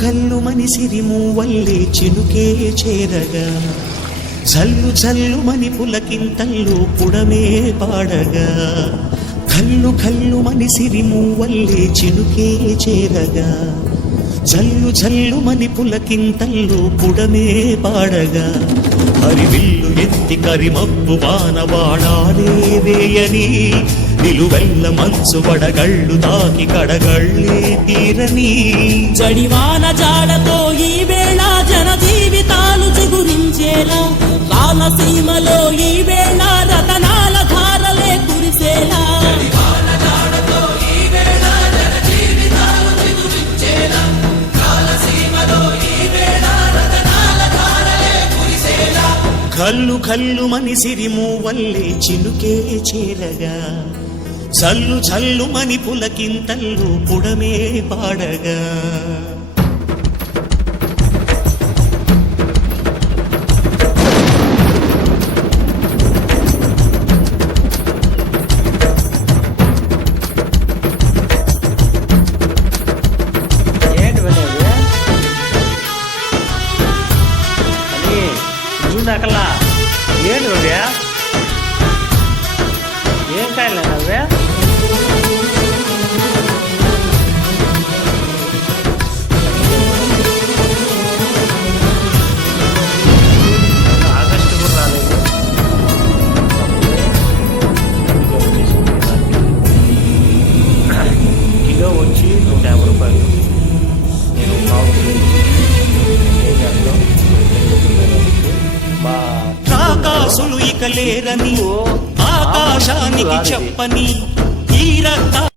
కల్లు మని సిరిమూవల్లే చినుకే చేరగా జల్లు జల్లు మని పులకింతల్లు పుడమే పాడగా కల్లు కల్లు మని సిరిమూవల్లే చినుకే చేరగా జల్లు జల్లు మని పులకింతల్లు పుడమే పాడగా హరివిల్లు ఎత్తి కరిమబ్బు వానవాడాలే వేయని నిలువెల్ల మంచు వడగళ్ళు తాకి కడగళ్ళే తీరని జడివాన జాడతో ఈ వేళ జన జీవితాలు చిగురించేలా రాలసీమలో ఈ వేళ రతనాల ధారలే కురిసేలా కల్లు కల్లు మని సిరిమూవల్లే చినుకే చేరగా చల్లు చల్లు మని పులకింతల్లు పుడమే పాడగా అకల్లా ఏంటి నవ్య ఏం కాయలే నవ్య ఆగస్టు కూడా రాలేదు కిలో వచ్చి 150 రూపాయలు నేను పావు ఆకాశులు ఇక లేరని ఆకాశానికి చెప్పని ఈ రక్త